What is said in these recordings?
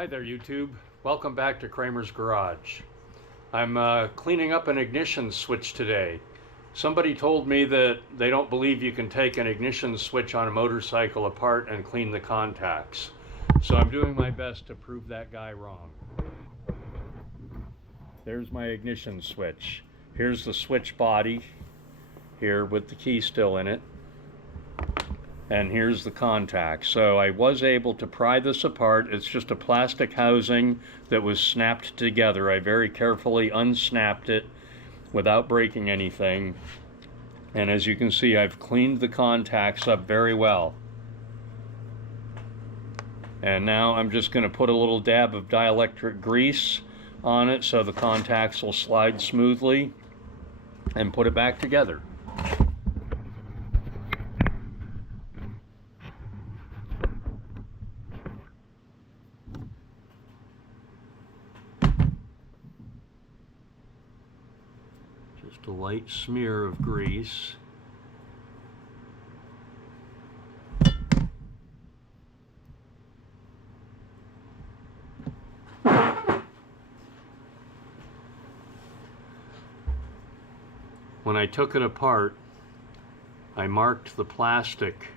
Hi there, YouTube. Welcome back to Kramer's Garage. I'm cleaning up an ignition switch today. Somebody told me that they don't believe you can take an ignition switch on a motorcycle apart and clean the contacts. So I'm doing my best to prove that guy wrong. There's my ignition switch. Here's the switch body here with the key still in it. And here's the contact. So I was able to pry this apart. It's just a plastic housing that was snapped together. I very carefully unsnapped it without breaking anything. And as you can see, I've cleaned the contacts up very well. And now I'm just going to put a little dab of dielectric grease on it so the contacts will slide smoothly, and put it back together. Just a light smear of grease. When I took it apart, I marked the plastic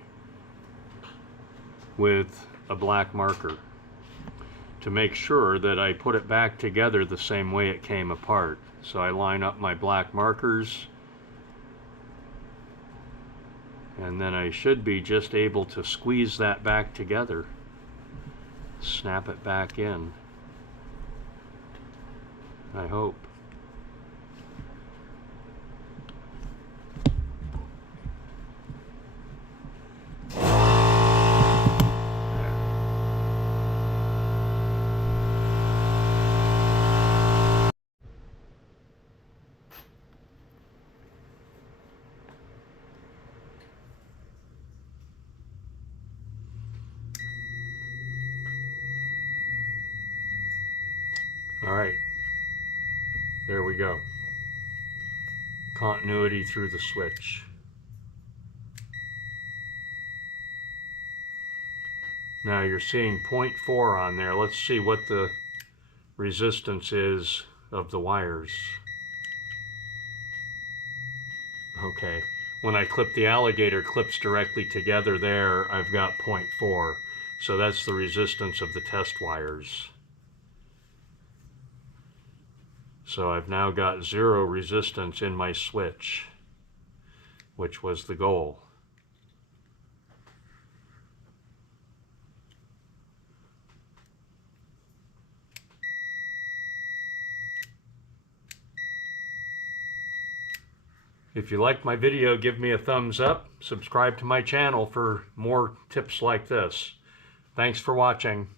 with a black marker to make sure that I put it back together the same way it came apart. So I line up my black markers, and then I should be just able to squeeze that back together, snap it back in, I hope. All right, there we go. Continuity through the switch. Now you're seeing 0.4 on there. Let's see what the resistance is of the wires. Okay, when I clip the alligator clips directly together there, I've got 0.4. So that's the resistance of the test wires. So I've now got 0 resistance in my switch, which was the goal. If you liked my video, give me a thumbs up. Subscribe to my channel for more tips like this. Thanks for watching.